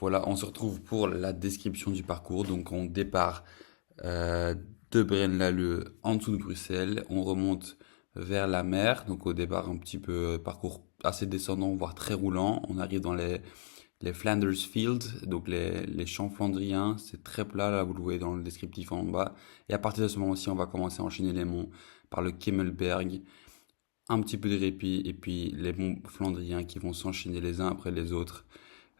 Voilà, on se retrouve pour la description du parcours. Donc, on départ euh, de Braine-l'Alleud en dessous de Bruxelles. On remonte vers la mer. Donc, au départ, un petit peu parcours assez descendant, voire très roulant. On arrive dans les Flanders Fields, donc les champs flandriens. C'est très plat, là, vous le voyez dans le descriptif en bas. Et à partir de ce moment-ci, on va commencer à enchaîner les monts par le Kemmelberg. Un petit peu de répit, et puis les monts flandriens qui vont s'enchaîner les uns après les autres.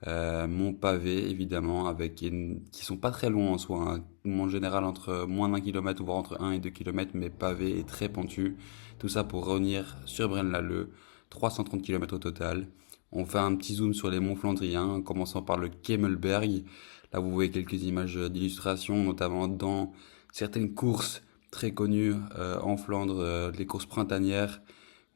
Monts pavés, évidemment, qui sont pas très longs en soi, hein. En général entre moins d'1 kilomètre, voire entre 1 et 2 kilomètres, mais pavés et très pentus. Tout ça pour revenir sur Braine-l'Alleud, 330 kilomètres au total. On fait un petit zoom sur les monts flandriens, en commençant par le Kemmelberg. Là, vous voyez quelques images d'illustration, notamment dans certaines courses très connues en Flandre, les courses printanières,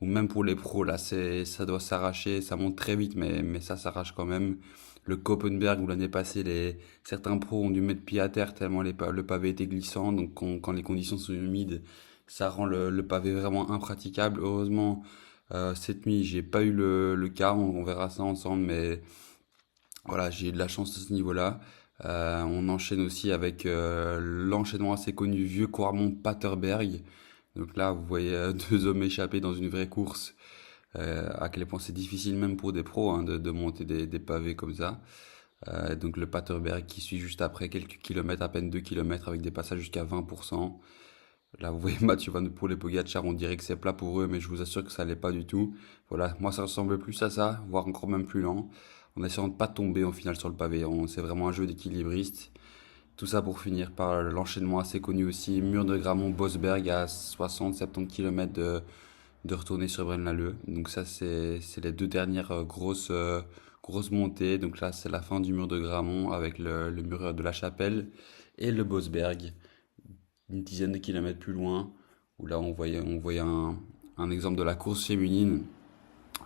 ou même pour les pros. Là, ça doit s'arracher, ça monte très vite, mais ça s'arrache quand même. Le Koppenberg, où l'année passée, certains pros ont dû mettre pied à terre tellement le pavé était glissant. Donc, quand les conditions sont humides, ça rend le pavé vraiment impraticable. Heureusement, cette nuit, j'ai pas eu le cas. On verra ça ensemble, mais voilà, j'ai eu de la chance à ce niveau-là. On enchaîne aussi avec l'enchaînement assez connu Vieux Quarmont Paterberg. Donc là, vous voyez deux hommes échappés dans une vraie course. À quel point c'est difficile même pour des pros, hein, de monter des pavés comme ça. Donc le Paterberg qui suit juste après quelques kilomètres, à peine 2 kilomètres, avec des passages jusqu'à 20%. Là, vous voyez Mathieu Van Der Poel et Pogacar, on dirait que c'est plat pour eux, mais je vous assure que ça l'est pas du tout. Voilà, moi ça ressemble plus à ça, voire encore même plus lent. En essayant de pas tomber au final sur le pavé. C'est vraiment un jeu d'équilibriste. Tout ça pour finir par l'enchaînement assez connu aussi, Mur de Gramont Bosberg à 60-70 km de retourner sur Braine-l'Alleud. Donc ça, c'est les deux dernières grosses montées. Donc là, c'est la fin du mur de Gramont avec le mur de la Chapelle et le Bosberg, une dizaine de kilomètres plus loin, où là, on voyait un exemple de la course féminine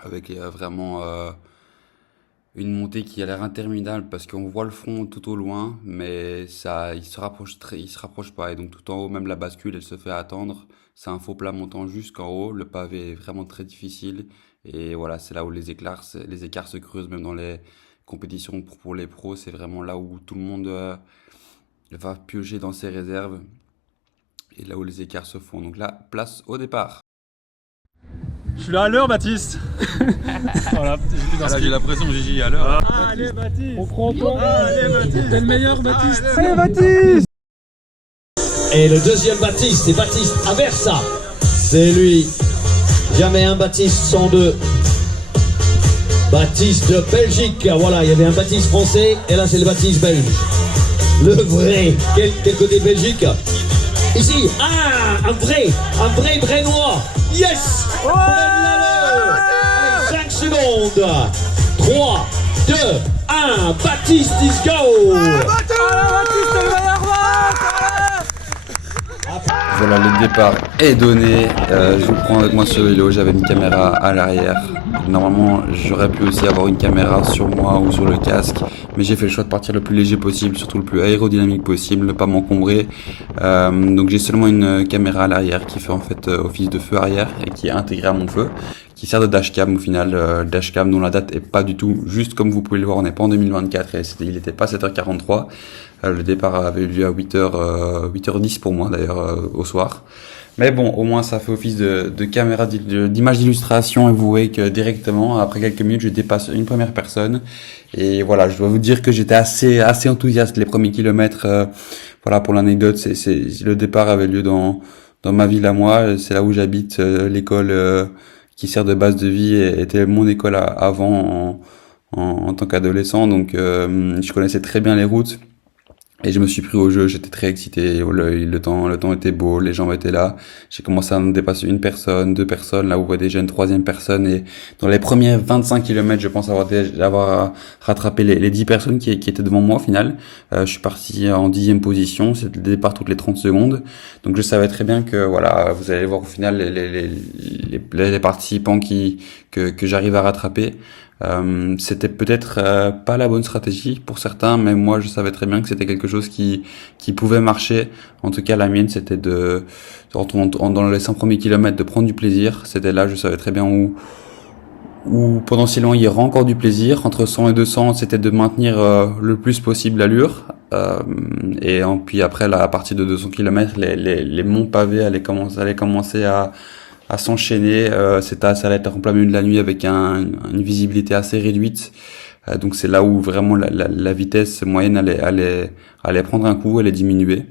avec vraiment une montée qui a l'air interminable parce qu'on voit le front tout au loin, mais ça, il se rapproche pas. Et donc tout en haut, même la bascule, elle se fait attendre. C'est un faux plat montant jusqu'en haut. Le pavé est vraiment très difficile. Et voilà, c'est là où les écarts se creusent, même dans les compétitions pour les pros. C'est vraiment là où tout le monde va piocher dans ses réserves et là où les écarts se font. Donc là, place au départ. Je suis là à l'heure, Baptiste. Voilà, j'ai plus Ah là, d'inscrits. j'ai la pression, Gigi, à l'heure. Allez, Baptiste. On prend ton. Allez, Baptiste. T'es le meilleur, Baptiste. Allez, Baptiste. Et le deuxième Baptiste, c'est Baptiste Aversa. C'est lui. Jamais un Baptiste sans deux. Baptiste de Belgique. Voilà, il y avait un Baptiste français et là c'est le Baptiste belge. Le vrai. Quel côté Belgique? Ici, un vrai Brennois. Yes. Allez, 5 secondes. 3, 2, 1. Baptiste is go. Voilà, le départ est donné. Je vous prends avec moi sur le vélo. J'avais une caméra à l'arrière. Normalement, j'aurais pu aussi avoir une caméra sur moi ou sur le casque, mais j'ai fait le choix de partir le plus léger possible, surtout le plus aérodynamique possible, ne pas m'encombrer. Donc j'ai seulement une caméra à l'arrière qui fait en fait office de feu arrière et qui est intégrée à mon feu, qui sert de dashcam au final, dashcam dont la date est pas du tout juste comme vous pouvez le voir. On n'est pas en 2024 et il n'était pas 7h43. Le départ avait eu lieu à 8h10 pour moi d'ailleurs au soir. Mais bon, au moins ça fait office de caméra d'image d'illustration et vous voyez que directement, après quelques minutes, je dépasse une première personne. Et voilà, je dois vous dire que j'étais assez enthousiaste les premiers kilomètres. Voilà, pour l'anecdote, le départ avait lieu dans ma ville à moi. C'est là où j'habite. L'école qui sert de base de vie était mon école avant en tant qu'adolescent. Donc je connaissais très bien les routes. Et je me suis pris au jeu, j'étais très excité, le temps était beau, les gens étaient là. J'ai commencé à en dépasser une personne, deux personnes, là où voit déjà une troisième personne. Et dans les premiers 25 kilomètres, je pense avoir rattrapé les 10 personnes qui étaient devant moi au final. Je suis parti en 10e position, c'était le départ toutes les 30 secondes. Donc je savais très bien que voilà, vous allez voir au final les participants que j'arrive à rattraper. C'était peut-être pas la bonne stratégie pour certains, mais moi je savais très bien que c'était quelque chose qui pouvait marcher. En tout cas, la mienne, c'était dans les 100 premiers kilomètres de prendre du plaisir. C'était là, je savais très bien où potentiellement il y aura encore du plaisir. Entre 100 et 200, c'était de maintenir le plus possible l'allure. Puis après, là, à partir de 200 km, les monts pavés allaient commencer à s'enchaîner. Ça allait être en plein milieu de la nuit avec une visibilité assez réduite. Donc c'est là où vraiment la vitesse moyenne allait prendre un coup, allait diminuer.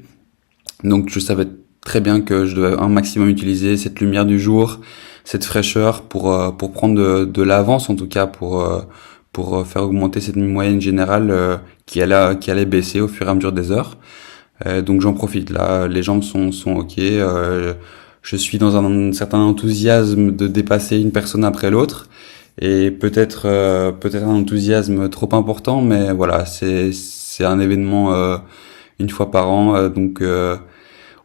Donc je savais très bien que je devais un maximum utiliser cette lumière du jour, cette fraîcheur pour prendre de l'avance, en tout cas pour faire augmenter cette moyenne générale qui allait baisser au fur et à mesure des heures. Donc j'en profite là, les jambes sont ok, je suis dans un certain enthousiasme de dépasser une personne après l'autre, et peut-être un enthousiasme trop important, mais voilà, c'est un événement une fois par an, donc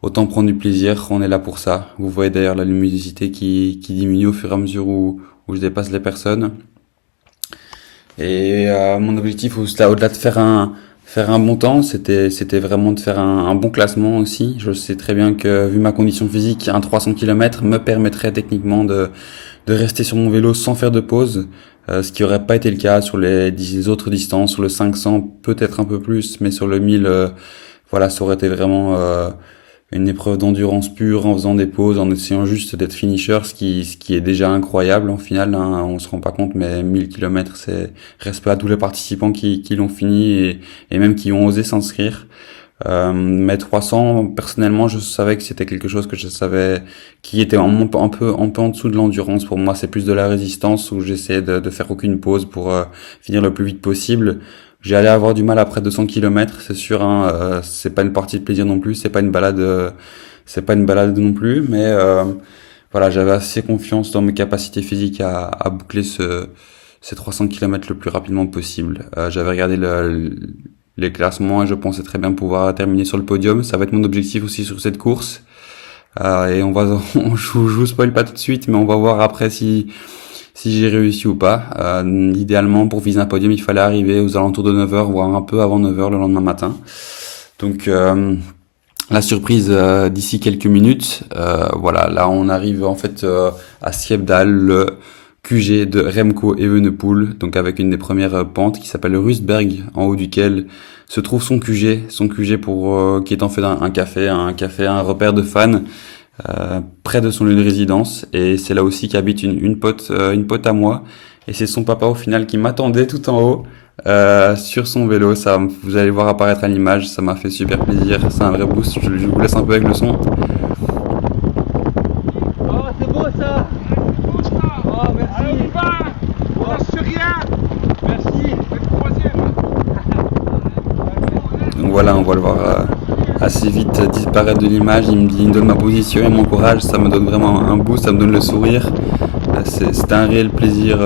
autant prendre du plaisir, on est là pour ça. Vous voyez d'ailleurs la luminosité qui diminue au fur et à mesure où je dépasse les personnes. Et mon objectif au-delà de faire un bon temps, c'était vraiment de faire un bon classement aussi. Je sais très bien que vu ma condition physique, un 300 km me permettrait techniquement de rester sur mon vélo sans faire de pause, ce qui aurait pas été le cas sur les autres distances. Sur le 500 peut-être un peu plus, mais sur le 1000 voilà, ça aurait été vraiment une épreuve d'endurance pure, en faisant des pauses, en essayant juste d'être finisher, ce qui est déjà incroyable en finale, hein, on se rend pas compte, mais 1000 km, c'est respect à tous les participants qui l'ont fini et même qui ont osé s'inscrire. Mais 300, personnellement, je savais que c'était quelque chose que je savais qui était un peu en dessous de l'endurance. Pour moi, c'est plus de la résistance où j'essayais de faire aucune pause pour finir le plus vite possible. J'allais avoir du mal après 200 km, c'est sûr, hein, c'est pas une partie de plaisir non plus, c'est pas une balade non plus, mais voilà, j'avais assez confiance dans mes capacités physiques à boucler ces 300 km le plus rapidement possible. J'avais regardé les classements et je pensais très bien pouvoir terminer sur le podium. Ça va être mon objectif aussi sur cette course. Et je vous spoil pas tout de suite, mais on va voir après si j'ai réussi ou pas. Idéalement, pour viser un podium, il fallait arriver aux alentours de 9h, voire un peu avant 9h le lendemain matin. Donc, la surprise d'ici quelques minutes. Voilà, là on arrive en fait à Skjebdal, le QG de Remco Evenepoel, donc avec une des premières pentes qui s'appelle le Rustberg, en haut duquel se trouve son QG qui est en fait un café, un repère de fans. Près de son lieu de résidence, et c'est là aussi qu'habite une pote à moi, et c'est son papa au final qui m'attendait tout en haut sur son vélo. Ça, vous allez voir apparaître à l'image, ça m'a fait super plaisir, c'est un vrai boost. Je vous laisse un peu avec le son. Oh, c'est beau ça. Oh, merci. Allez, on va. On lâche rien. Merci. Donc voilà, on va le voir assez vite disparaître de l'image. Il me donne ma position et m'encourage, ça me donne vraiment un boost, ça me donne le sourire. C'est un réel plaisir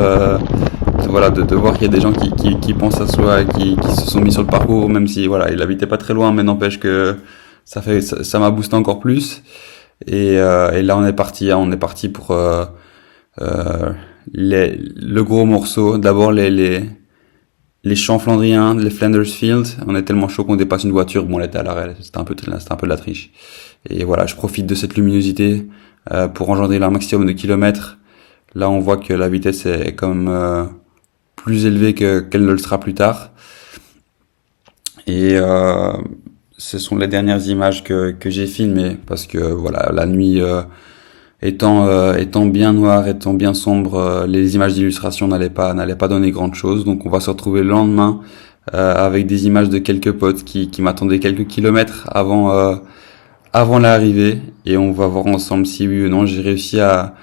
voilà, de voir qu'il y a des gens qui pensent à soi et qui se sont mis sur le parcours, même si voilà, il habitait pas très loin, mais n'empêche que ça m'a boosté encore plus. Et là on est parti pour le gros morceau. D'abord les champs flandriens, les Flanders Field. On est tellement chaud qu'on dépasse une voiture. Bon, elle était à l'arrêt, c'était un peu de la triche. Et voilà, je profite de cette luminosité pour engendrer un maximum de kilomètres. Là, on voit que la vitesse est quand même plus élevée qu'elle ne le sera plus tard. Et ce sont les dernières images que j'ai filmées, parce que voilà, la nuit étant bien noire, étant bien sombre, les images d'illustration n'allaient pas donner grande chose. Donc on va se retrouver le lendemain avec des images de quelques potes qui m'attendaient quelques kilomètres avant l'arrivée, et on va voir ensemble si oui ou non j'ai réussi à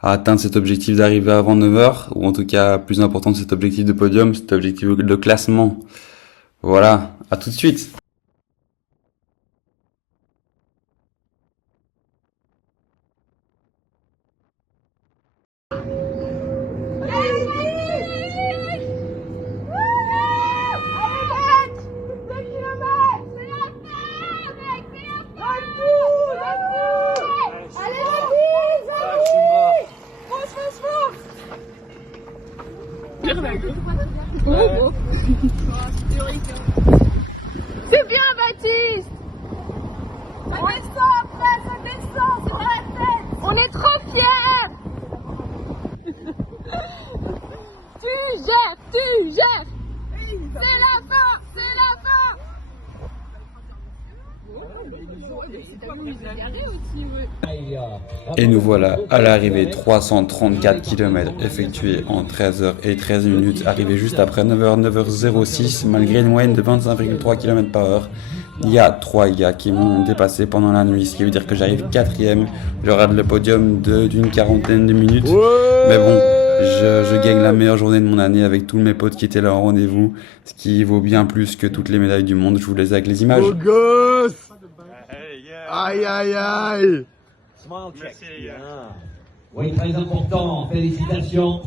atteindre cet objectif d'arriver avant 9h, ou en tout cas plus important, cet objectif de podium, cet objectif de classement. Voilà, à tout de suite. C'est bien, Baptiste. Ça descend après, ça descend, c'est dans la tête. On est trop fiers. gères, tu gères. C'est la fin, c'est la fin. Et nous voilà à l'arrivée, 334 km effectués en 13 h et 13 minutes, arrivé juste après 9h, 9h06, malgré une moyenne de 25,3 km/h. Il y a 3 gars qui m'ont dépassé pendant la nuit, ce qui veut dire que j'arrive 4ème, je rate le podium d'une quarantaine de minutes. Mais bon, je gagne la meilleure journée de mon année avec tous mes potes qui étaient là en rendez-vous, ce qui vaut bien plus que toutes les médailles du monde. Je vous laisse avec les images. Oh gosse. Aïe aïe aïe. Merci les gars. Oui, très important, félicitations.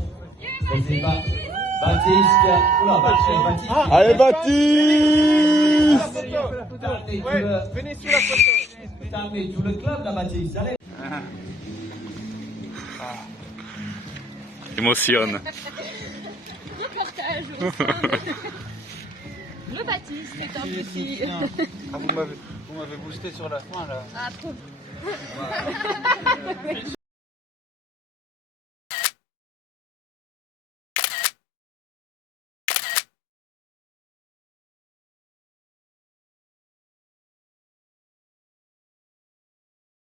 C'est Baptiste. Oula, Baptiste. Allez Baptiste. Venez sur la photo. Putain, mais tout le club là, Baptiste. Allez. Émotionne. Reportage. Le Baptiste est un petit. Vous m'avez boosté sur la fin là. Ah, trop.